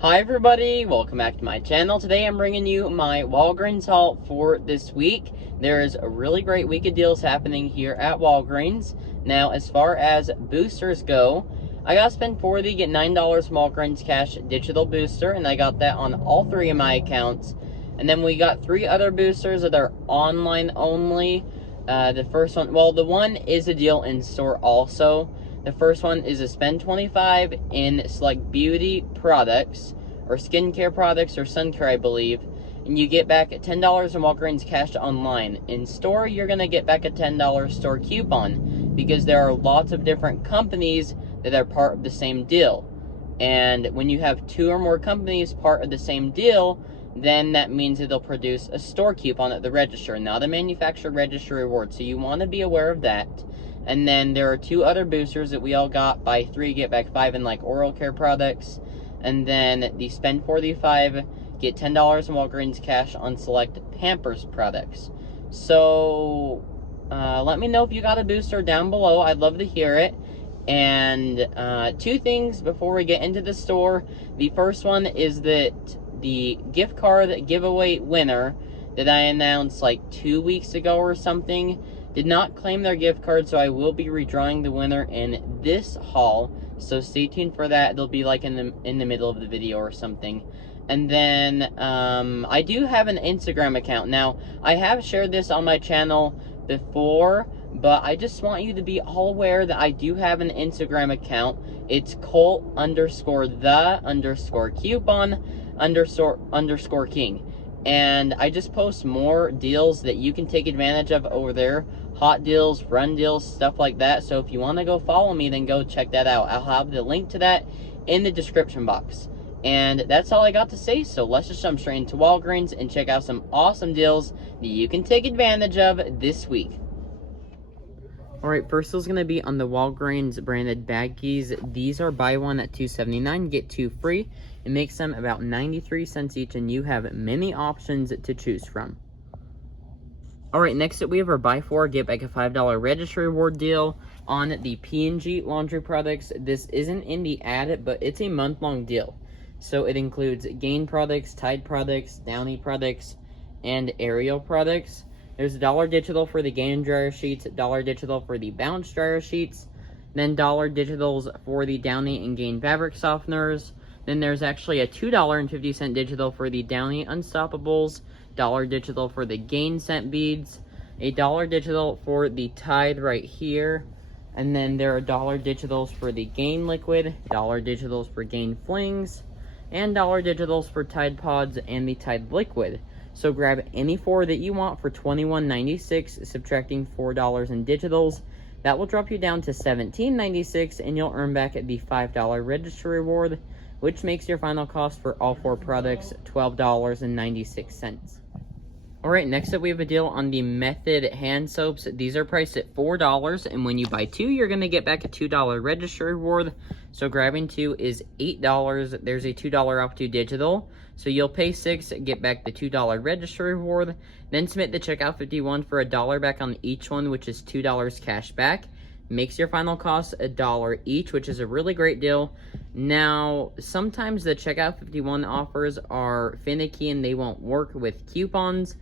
Hi everybody, welcome back to my channel. Today I'm bringing you my Walgreens haul for this week. There's a really great week of deals happening here at Walgreens. Now, as far as boosters go, I got spend $40, get $9 Walgreens Cash Digital Booster, and I got that on all three of my accounts. And then we got three other boosters that are online only. The first one, well, the one is a deal in store also. The first one is a spend $25 in select beauty products, or skincare products, or sun care, I believe. And you get back $10 in Walgreens Cash online. In store, you're going to get back a $10 store coupon, because there are lots of different companies that are part of the same deal. And when you have two or more companies part of the same deal, then that means it'll produce a store coupon at the register, not a manufacturer register reward. So you want to be aware of that. And then there are two other boosters that we all got: buy 3, get back 5 in like oral care products. And then the spend $45, get $10 in Walgreens Cash on select Pampers products. So let me know if you got a booster down below. I'd love to hear it. And two things before we get into the store. The first one is that the gift card giveaway winner that I announced like 2 weeks ago or something did not claim their gift card, so I will be redrawing the winner in this haul. So stay tuned for that. It'll be like in the middle of the video or something. And then I do have an Instagram account. Now, I have shared this on my channel before, but I just want you to be all aware that I do have an Instagram account. It's Colt_the_coupon_king. And I just post more deals that you can take advantage of over there. Hot deals, run deals, stuff like that. So if you want to go follow me, then go check that out. I'll have the link to that in the description box. And that's all I got to say, so let's just jump straight into Walgreens and check out some awesome deals that you can take advantage of this week. Alright, first is going to be on the Walgreens branded baggies. These are buy one at $2.79, get two free. It makes them about 93 cents each, and you have many options to choose from. Alright, next up we have our buy 4, get back a $5 registry reward deal on the P&G laundry products. This isn't in the ad, but it's a month-long deal. So it includes Gain products, Tide products, Downy products, and Ariel products. There's $1 digital for the Gain dryer sheets, $1 digital for the Bounce dryer sheets, then $1 digitals for the Downy and Gain fabric softeners. Then there's actually a $2.50 digital for the Downy Unstoppables, $1 digital for the Gain scent beads, a $1 digital for the Tide right here, and then there are $1 digitals for the Gain liquid, $1 digitals for Gain flings, and $1 digitals for Tide Pods and the Tide liquid. So grab any 4 that you want for $21.96, subtracting $4 in digitals. That will drop you down to $17.96, and you'll earn back the $5 registry reward, which makes your final cost for all 4 products $12.96. Alright, next up we have a deal on the Method hand soaps. These are priced at $4, and when you buy 2, you're going to get back a $2 registry reward. So grabbing 2 is $8. There's a $2 off 2 digital. So you'll pay $6, get back the $2 registry reward, then submit the checkout 51 for $1 back on each one, which is $2 cash back. Makes your final cost $1 each, which is a really great deal. Now, sometimes the checkout 51 offers are finicky and they won't work with coupons.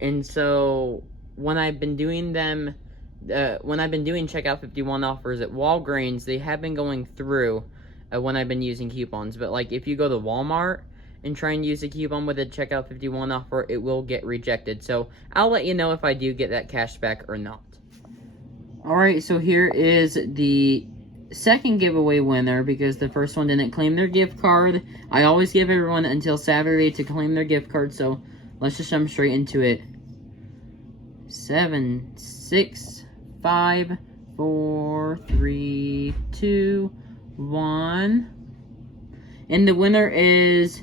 And so when I've been doing them, checkout 51 offers at Walgreens, they have been going through when I've been using coupons. But like if you go to Walmart and try and use a coupon with a checkout 51 offer, it will get rejected. So I'll let you know if I do get that cash back or not. Alright, so here is the second giveaway winner, because the first one didn't claim their gift card. I always give everyone until Saturday to claim their gift card, so let's just jump straight into it. 7, 6, 5, 4, 3, 2, 1. And the winner is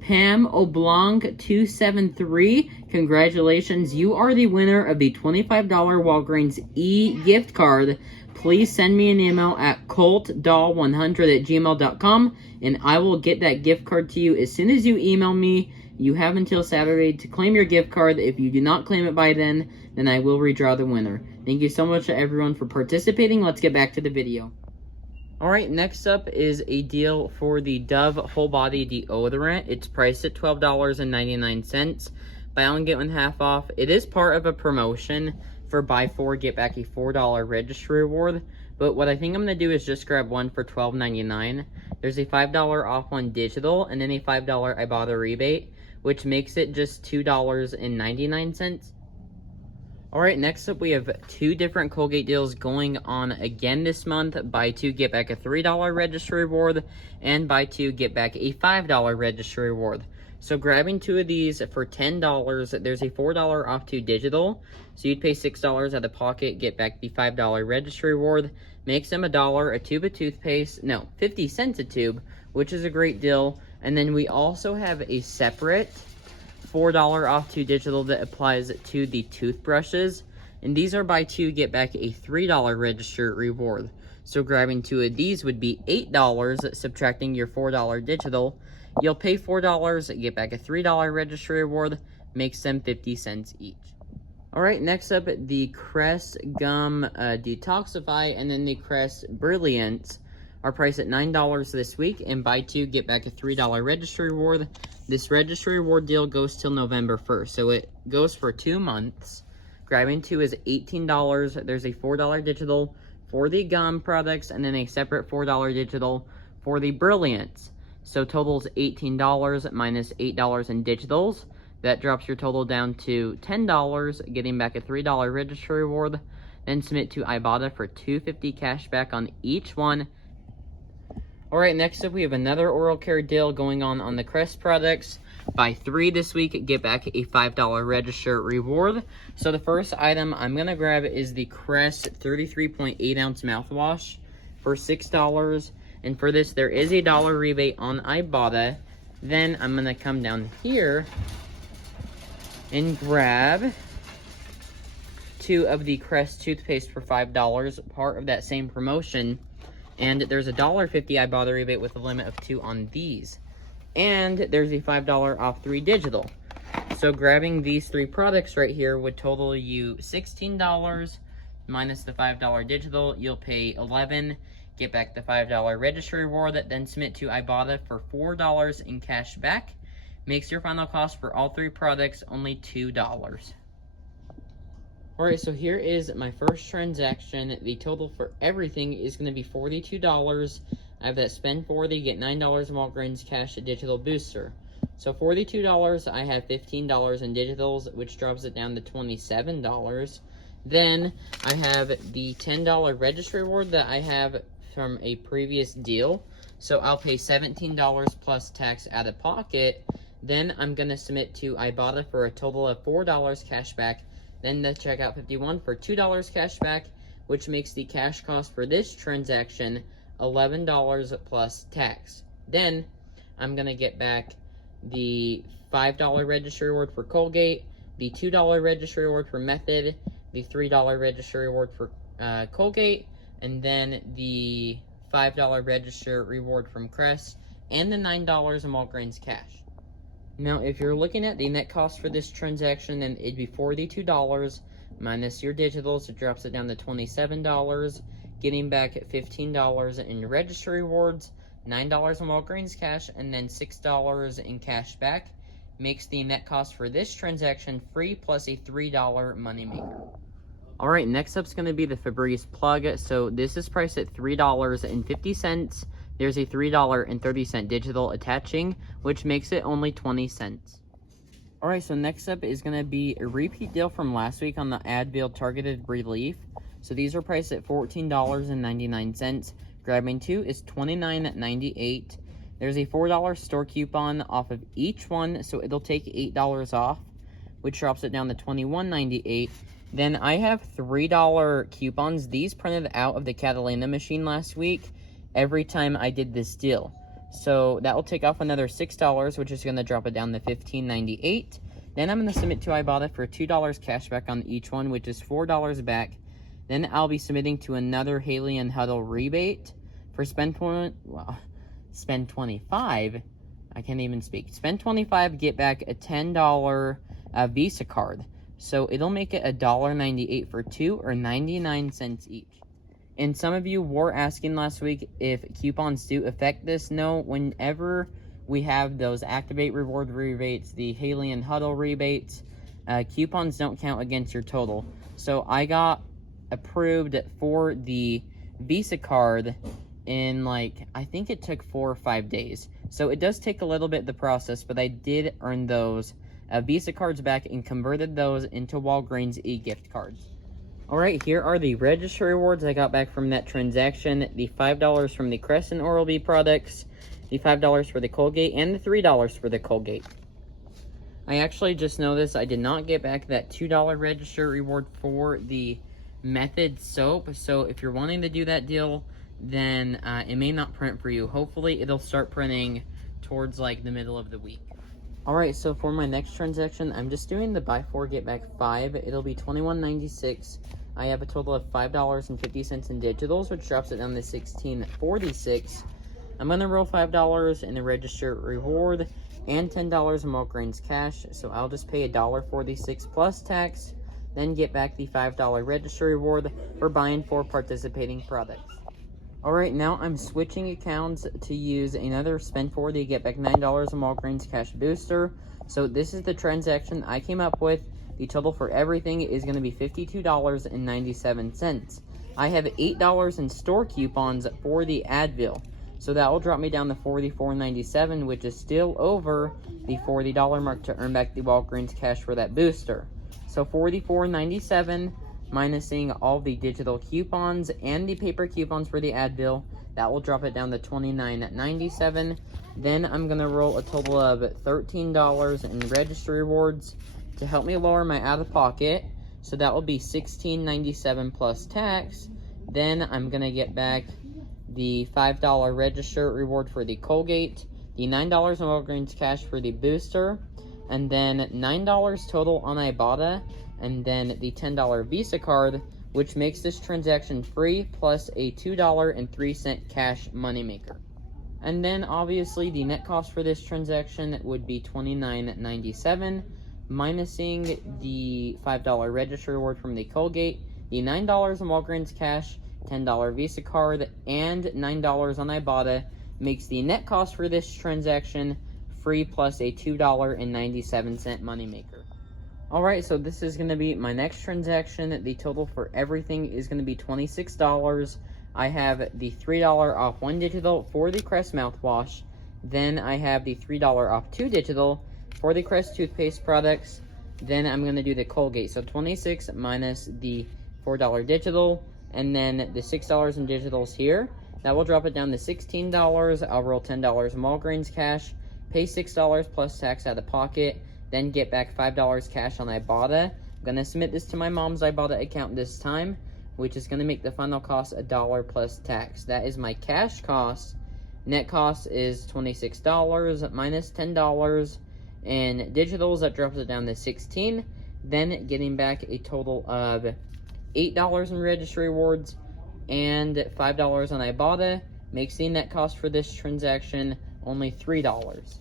Pam Oblong 273. Congratulations, you are the winner of the $25 Walgreens e-gift card. Please send me an email at coltdoll100@gmail.com, and I will get that gift card to you as soon as you email me. You have until Saturday to claim your gift card. If you do not claim it by then I will redraw the winner. Thank you so much to everyone for participating. Let's get back to the video. Alright, next up is a deal for the Dove Whole Body Deodorant. It's priced at $12.99. Buy one, get one half off. It is part of a promotion for buy four, get back a $4 registry reward. But what I think I'm going to do is just grab one for $12.99. There's a $5 off one digital and then a $5 Ibotta rebate, which makes it just $2.99. Alright, next up we have two different Colgate deals going on again this month. Buy two, get back a $3 registry reward, and buy two, get back a $5 registry reward. So grabbing two of these for $10, there's a $4 off two digital. So you'd pay $6 out of pocket, get back the $5 registry reward. Makes them $1 a tube of toothpaste, no, 50 cents a tube, which is a great deal. And then we also have a separate $4 off two digital that applies to the toothbrushes, and these are buy two, get back a $3 register reward. So grabbing two of these would be $8, subtracting your $4 digital. You'll pay $4, get back a $3 registry reward, makes them 50 cents each. Alright, next up, the Crest Gum Detoxify and then the Crest Brilliance are priced at $9 this week, and buy two, get back a $3 registry reward. This registry reward deal goes till November 1st, so it goes for 2 months. Grabbing two is $18. There's a $4 digital for the gum products, and then a separate $4 digital for the Brilliance. So total's $18 minus $8 in digitals. That drops your total down to $10, getting back a $3 registry reward. Then submit to Ibotta for $2.50 cash back on each one. Alright, next up we have another oral care deal going on the Crest products. Buy three this week, get back a $5 register reward. So the first item I'm going to grab is the Crest 33.8 ounce mouthwash for $6. And for this, there is a $1 rebate on Ibotta. Then I'm going to come down here and grab two of the Crest toothpaste for $5, part of that same promotion. And there's a $1.50 Ibotta rebate with a limit of 2 on these. And there's a $5 off 3 digital. So grabbing these 3 products right here would total you $16 minus the $5 digital. You'll pay $11, get back the $5 registry reward, then submit to Ibotta for $4 in cash back. Makes your final cost for all 3 products only $2. Alright, so here is my first transaction. The total for everything is going to be $42. I have that spend $40, get $9 in Walgreens cash digital booster. So $42, I have $15 in digitals, which drops it down to $27. Then I have the $10 registry reward that I have from a previous deal. So I'll pay $17 plus tax out of pocket. Then I'm going to submit to Ibotta for a total of $4 cash back. Then the checkout 51 for $2 cash back, which makes the cash cost for this transaction $11 plus tax. Then I'm going to get back the $5 registry reward for Colgate, the $2 registry reward for Method, the $3 registry reward for Colgate, and then the $5 register reward from Crest, and the $9 in Walgreens cash. Now, if you're looking at the net cost for this transaction, then it'd be $42 minus your digitals. It drops it down to $27, getting back $15 in registry rewards, $9 in Walgreens cash, and then $6 in cash back. Makes the net cost for this transaction free plus a $3 moneymaker. Alright, next up is going to be the Febreze plug. So this is priced at $3.50. There's a $3.30 digital attaching, which makes it only 20 cents. Alright, so next up is going to be a repeat deal from last week on the Advil Targeted Relief. So these are priced at $14.99. Grabbing two is $29.98. There's a $4 store coupon off of each one, so it'll take $8 off, which drops it down to $21.98. Then I have $3 coupons. These printed out of the Catalina machine last week every time I did this deal. So that will take off another $6, which is going to drop it down to $15.98. Then I'm going to submit to Ibotta for $2 cash back on each one, which is $4 back. Then I'll be submitting to another Haley and Huddle rebate for spend 25. I can't even speak. Spend 25, get back a $10 Visa card. So it'll make it $1.98 for two, or 99 cents each. And some of you were asking last week if coupons do affect this. No, whenever we have those Activate Reward rebates, the Haley and Huddle rebates, coupons don't count against your total. So I got approved for the Visa card in I think it took 4 or 5 days. So it does take a little bit the process, but I did earn those Visa cards back and converted those into Walgreens e-gift cards. Alright, here are the registry rewards I got back from that transaction. The $5 from the Crest and Oral-B products, the $5 for the Colgate, and the $3 for the Colgate. I actually just noticed I did not get back that $2 register reward for the Method soap. So if you're wanting to do that deal, then it may not print for you. Hopefully it'll start printing towards the middle of the week. Alright, so for my next transaction, I'm just doing the buy 4, get back 5. It'll be $21.96. I have a total of $5.50 in digitals, which drops it down to $16.46. I'm going to roll $5 in the register reward and $10 in Walgreens cash, so I'll just pay $1.46 plus tax, then get back the $5 register reward for buying 4 participating products. Alright, now I'm switching accounts to use another spend 4 to get back $9 in Walgreens Cash Booster. So this is the transaction I came up with. The total for everything is going to be $52.97. I have $8 in store coupons for the Advil. So that will drop me down to $44.97, which is still over the $40 mark to earn back the Walgreens Cash for that booster. So $44.97. minusing all the digital coupons and the paper coupons for the Advil, that will drop it down to $29.97. Then I'm going to roll a total of $13 in registry rewards to help me lower my out-of-pocket. So that will be $16.97 plus tax. Then I'm going to get back the $5 register reward for the Colgate, the $9 in Walgreens cash for the booster, and then $9 total on Ibotta, and then the $10 Visa card, which makes this transaction free, plus a $2.03 cash moneymaker. And then obviously the net cost for this transaction would be $29.97, minusing the $5 register reward from the Colgate, the $9 in Walgreens cash, $10 Visa card, and $9 on Ibotta, makes the net cost for this transaction free plus a $2.97 moneymaker. Alright, so this is going to be my next transaction. The total for everything is going to be $26. I have the $3 off 1 digital for the Crest mouthwash. Then I have the $3 off 2 digital for the Crest toothpaste products. Then I'm going to do the Colgate. So $26 minus the $4 digital, and then the $6 in digitals here. That will drop it down to $16. I'll roll $10 in Walgreens cash, pay $6 plus tax out of pocket, then get back $5 cash on Ibotta. I'm going to submit this to my mom's Ibotta account this time, which is going to make the final cost $1 plus tax. That is my cash cost. Net cost is $26 minus $10 in digitals. That drops it down to $16. Then getting back a total of $8 in registry rewards and $5 on Ibotta makes the net cost for this transaction only $3.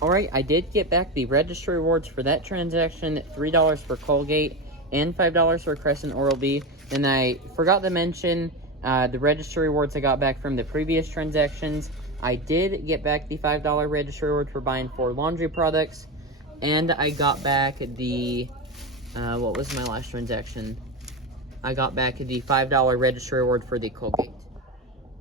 Alright, I did get back the registry rewards for that transaction, $3 for Colgate and $5 for Crest and Oral-B. And I forgot to mention the registry rewards I got back from the previous transactions. I did get back the $5 registry reward for buying 4 laundry products, and I got back the, what was my last transaction? I got back the $5 registry reward for the Colgate.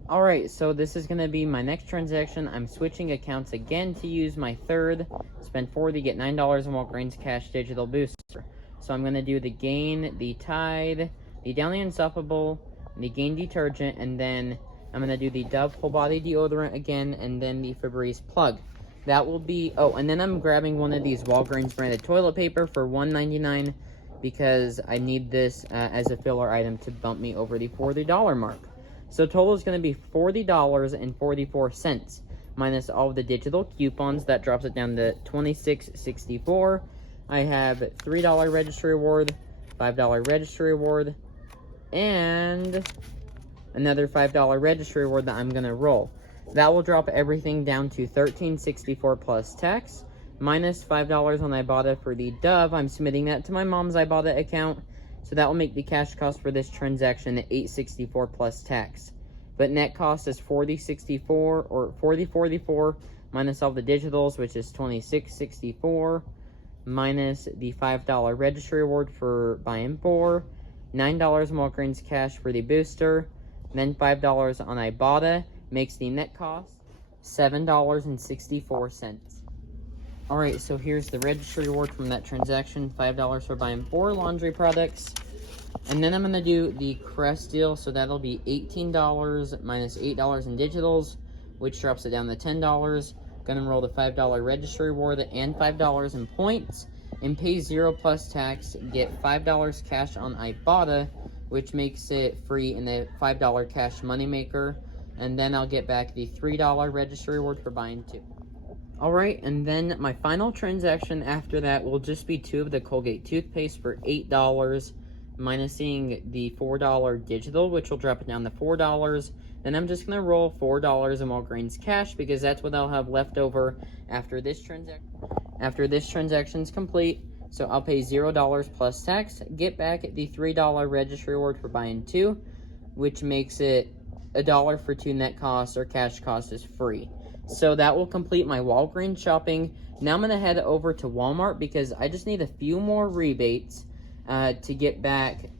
Alright, so this is going to be my next transaction. I'm switching accounts again to use my third. Spend $4 to get $9 in Walgreens Cash Digital Booster. So I'm going to do the Gain, the Tide, the Downy Unstoppable, the Gain Detergent, and then I'm going to do the Dove Whole Body Deodorant again, and then the Febreze Plug. That will be, oh, and then I'm grabbing one of these Walgreens branded toilet paper for $1.99 because I need this as a filler item to bump me over the $40 mark. So total is going to be $40.44 minus all of the digital coupons. That drops it down to $26.64. I have $3 registry reward, $5 registry reward, and another $5 registry reward that I'm going to roll. That will drop everything down to $13.64 plus tax, minus $5 on Ibotta for the Dove. I'm submitting that to my mom's Ibotta account, So that will make the cash cost for this transaction $8.64 plus tax. But net cost is $40.64 or $40.44 minus all the digitals, which is $26.64 minus the $5 registry reward for buying 4, $9 in Walgreens cash for the booster, then $5 on Ibotta makes the net cost $7.64. Alright, so here's the registry reward from that transaction, $5 for buying 4 laundry products. And then I'm going to do the Crest deal, so that'll be $18 minus $8 in digitals, which drops it down to $10. Gonna roll the $5 registry reward and $5 in points, and pay 0 plus tax, get $5 cash on Ibotta, which makes it free in the $5 cash moneymaker, and then I'll get back the $3 registry reward for buying 2. Alright, and then my final transaction after that will just be 2 of the Colgate toothpaste for $8, minusing the $4 digital, which will drop it down to $4. Then I'm just going to roll $4 in Walgreens cash, because that's what I'll have left over after this transaction's complete. So I'll pay $0 plus tax, get back the $3 registry reward for buying 2, which makes it $1 for 2 net cost, or cash cost is free. So that will complete my Walgreens shopping. Now I'm going to head over to Walmart, because I just need a few more rebates to get back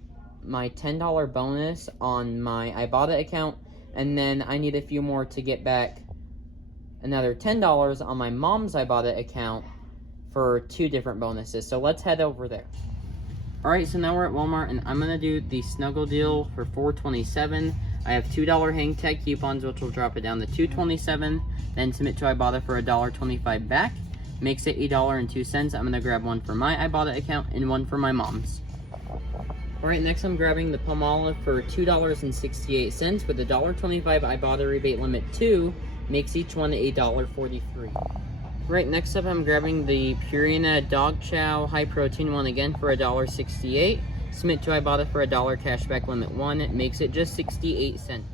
my $10 bonus on my Ibotta account. And then I need a few more to get back another $10 on my mom's Ibotta account for 2 different bonuses. So let's head over there. Alright, so now we're at Walmart, and I'm going to do the Snuggle deal for $4.27. I have $2 hang tag coupons, which will drop it down to $2.27. Then submit to Ibotta for $1.25 back. Makes it $8.02. I'm going to grab one for my Ibotta account and one for my mom's. Alright, next I'm grabbing the Palmolive for $2.68 with a $1.25 Ibotta rebate limit 2, makes each one $1.43. Right, next up I'm grabbing the Purina Dog Chow High Protein one again for $1.68. Submit to Ibotta for $1 cashback limit 1, it makes it just 68 cents.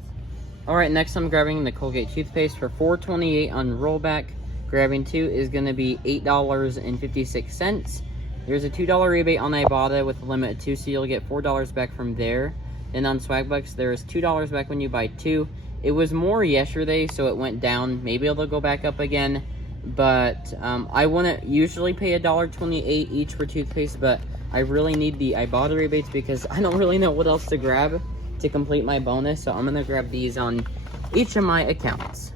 Alright, next I'm grabbing the Colgate toothpaste for $4.28 on rollback. Grabbing 2 is going to be $8.56. There's a $2 rebate on Ibotta with a limit of 2, so you'll get $4 back from there. Then on Swagbucks, there is $2 back when you buy 2. It was more yesterday, so it went down. Maybe it'll go back up again. But I wouldn't usually pay $1.28 each for toothpaste, but I really need the Ibotta rebates because I don't really know what else to grab to complete my bonus. So I'm going to grab these on each of my accounts.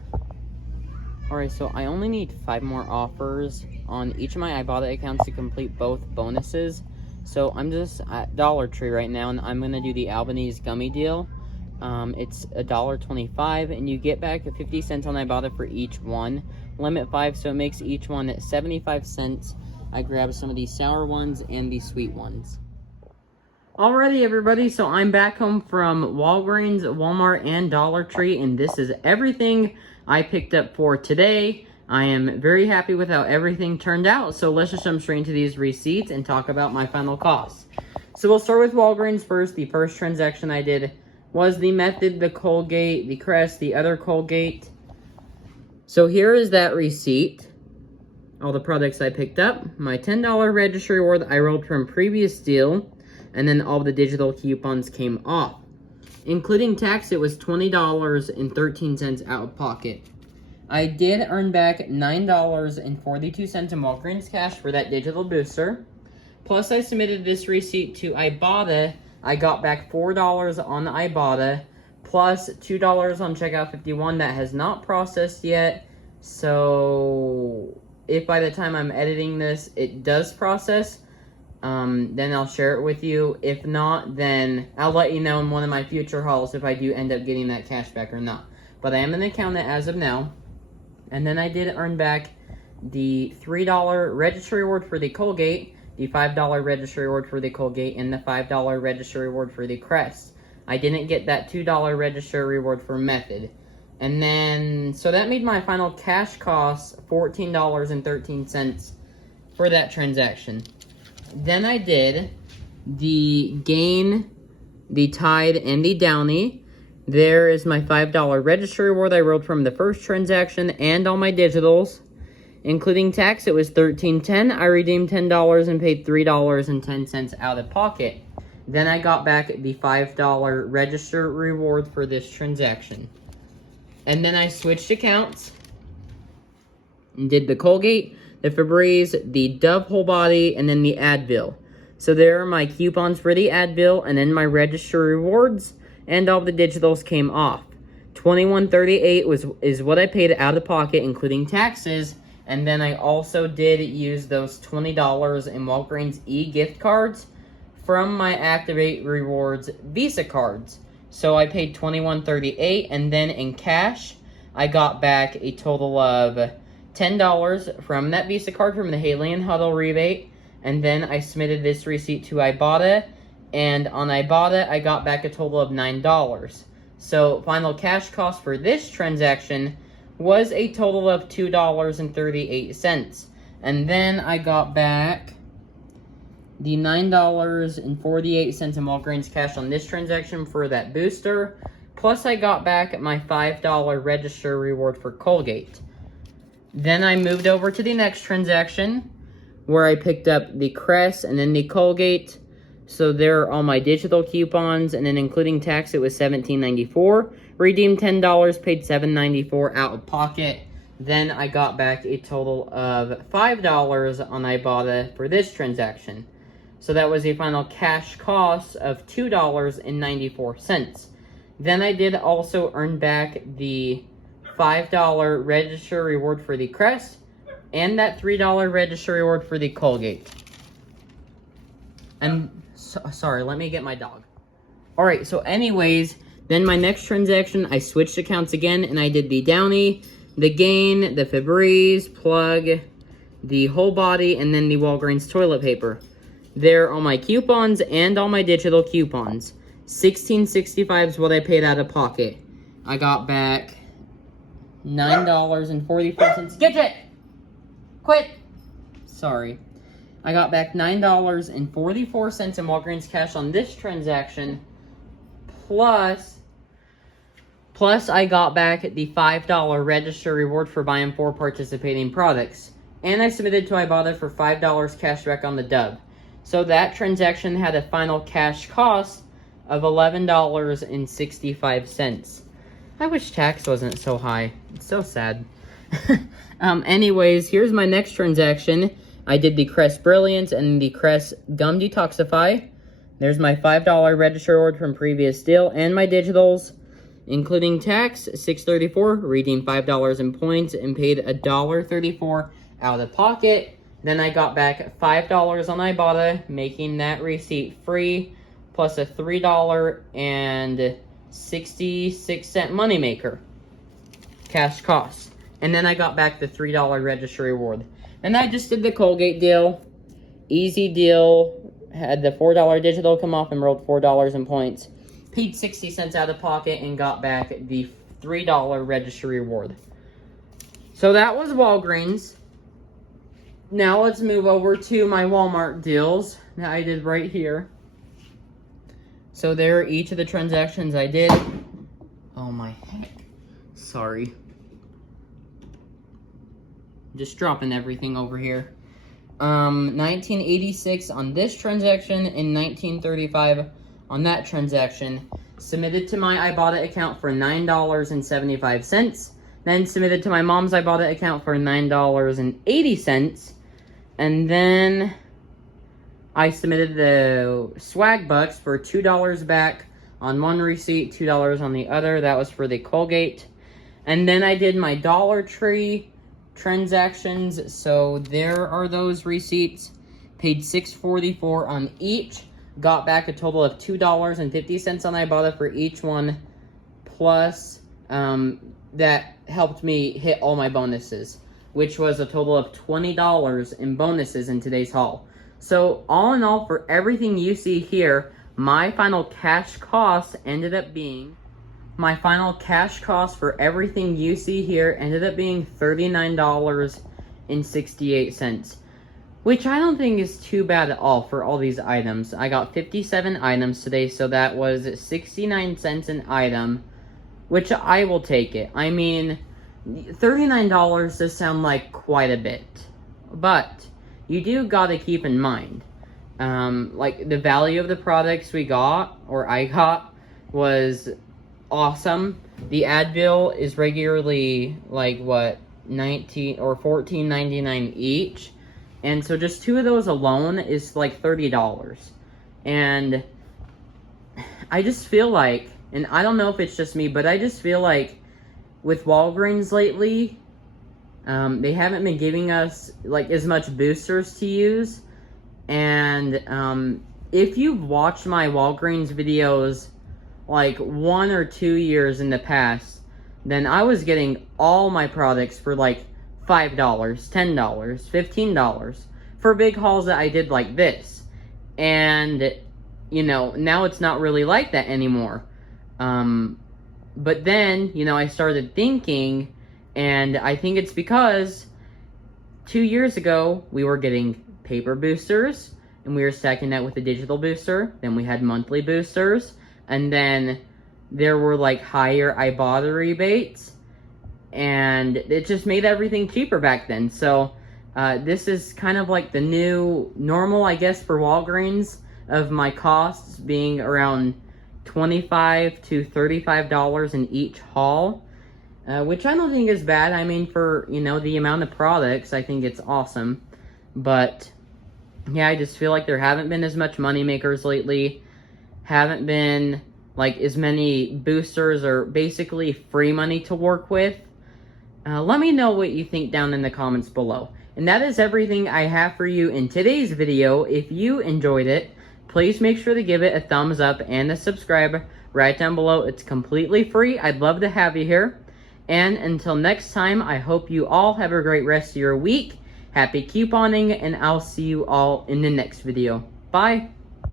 Alright, so I only need 5 more offers on each of my Ibotta accounts to complete both bonuses. So I'm just at Dollar Tree right now, and I'm going to do the Albanese gummy deal. It's $1.25, and you get back 50 cents on Ibotta for each one. Limit 5, so it makes each one at 75 cents. I grabbed some of these sour ones and these sweet ones. Alrighty, everybody, so I'm back home from Walgreens, Walmart, and Dollar Tree, and this is everything I picked up for today. I am very happy with how everything turned out, so let's just jump straight into these receipts and talk about my final costs. So we'll start with Walgreens first. The first transaction I did was the Method, the Colgate, the Crest, the other Colgate. So here is that receipt. All the products I picked up. My $10 registry reward I rolled from previous deal, and then all the digital coupons came off. Including tax, it was $20.13 out of pocket. I did earn back $9.42 in Walgreens cash for that digital booster. Plus, I submitted this receipt to Ibotta. I got back $4 on Ibotta, plus $2 on Checkout 51 that has not processed yet. So, if by the time I'm editing this, it does process, then I'll share it with you. If not, then I'll let you know in one of my future hauls if I do end up getting that cash back or not. But I am an accountant as of now. And then I did earn back the $3 registry reward for the Colgate, the $5 registry reward for the Colgate, and the $5 registry reward for the Crest. I didn't get that $2 registry reward for Method. And then, so that made my final cash cost $14.13 for that transaction. Then I did the Gain, the Tide, and the Downy. There is my $5 registry reward I rolled from the first transaction and all my digitals. Including tax, it was $13.10. I redeemed $10 and paid $3.10 out of pocket. Then I got back the $5 register reward for this transaction. And then I switched accounts and did the Colgate, the Febreze, the Dove Whole Body, and then the Advil. So there are my coupons for the Advil, and then my register rewards, and all the digitals came off. $21.38 is what I paid out of pocket, including taxes, and then I also did use those $20 in Walgreens e-gift cards from my Activate Rewards Visa cards. So I paid $21.38, and then in cash, I got back a total of $10 from that Visa card from the Haley and Huddle rebate, and then I submitted this receipt to Ibotta, and on Ibotta, I got back a total of $9. So final cash cost for this transaction was a total of $2.38, and then I got back the $9.48 in Walgreens cash on this transaction for that booster, plus I got back my $5 register reward for Colgate. Then I moved over to the next transaction, where I picked up the Crest and then the Colgate. So there are all my digital coupons, and then including tax, it was $17.94. Redeemed $10, paid $7.94 out of pocket. Then I got back a total of $5 on Ibotta for this transaction. So that was a final cash cost of $2.94. Then I did also earn back the $5 register reward for the Crest, and that $3 register reward for the Colgate. And, sorry, let me get my dog. Alright, so anyways, then my next transaction, I switched accounts again, and I did the Downy, the Gain, the Febreze, Plug, the Whole Body, and then the Walgreens toilet paper. There are all my coupons and all my digital coupons. $16.65 is what I paid out of pocket. I got back $9.44. Get it! Quit! Sorry. I got back $9.44 in Walgreens cash on this transaction. Plus I got back the $5 register reward for buying 4 participating products. And I submitted to Ibotta for $5 cash back on the Dove. So that transaction had a final cash cost of $11.65. I wish tax wasn't so high. It's so sad. Anyways, here's my next transaction. I did the Crest Brilliance and the Crest Gum Detoxify. There's my $5 register reward from previous deal and my digitals, including tax, $6.34, redeemed $5 in points, and paid $1.34 out of pocket. Then I got back $5 on Ibotta, making that receipt free, plus a $3.66 moneymaker cash cost. And then I got back the $3 register reward. And I just did the Colgate deal. Easy deal. Had the $4 digital come off and rolled $4 in points. Paid 60 cents out of pocket and got back the $3 register reward. So that was Walgreens. Now let's move over to my Walmart deals that I did right here. So there are each of the transactions I did. Oh my heck. Sorry. Just dropping everything over here. 1986 on this transaction and 1935 on that transaction. Submitted to my Ibotta account for $9.75. Then submitted to my mom's Ibotta account for $9.80. And then I submitted the swag bucks for $2 back on one receipt, $2 on the other. That was for the Colgate. And then I did my Dollar Tree transactions. So there are those receipts. Paid $6.44 on each. Got back a total of $2.50 on Ibotta for each one. Plus, that helped me hit all my bonuses, which was a total of $20 in bonuses in today's haul. So all in all, for everything you see here, my final cash cost ended up being, $39.68, which I don't think is too bad at all for all these items. I got 57 items today, so that was 69 cents an item, which I will take it. I mean, $39 does sound like quite a bit, but you do gotta keep in mind, Like, the value of the products we got, or I got, was awesome. The Advil is regularly, like, what, 19 or $14.99 each. And so just 2 of those alone is like $30. And I just feel like, and I don't know if it's just me, but I just feel like with Walgreens lately, they haven't been giving us like as much boosters to use. And if you've watched my Walgreens videos like 1 or 2 years in the past, then I was getting all my products for like $5, $10, $15 for big hauls that I did like this. And, you know, now it's not really like that anymore. But then, you know, I started thinking, and I think it's because 2 years ago, we were getting paper boosters, and we were stacking that with a digital booster. Then we had monthly boosters, and then there were like higher Ibotta rebates, and it just made everything cheaper back then. So this is kind of like the new normal, I guess, for Walgreens, of my costs being around $25 to $35 in each haul, which I don't think is bad. I mean, for, you know, the amount of products, I think it's awesome. But yeah, I just feel like there haven't been as much money makers lately. Haven't been like as many boosters or basically free money to work with. Let me know what you think down in the comments below. And that is everything I have for you in today's video. If you enjoyed it, please make sure to give it a thumbs up and a subscribe right down below. It's completely free. I'd love to have you here. And until next time, I hope you all have a great rest of your week. Happy couponing, and I'll see you all in the next video. Bye!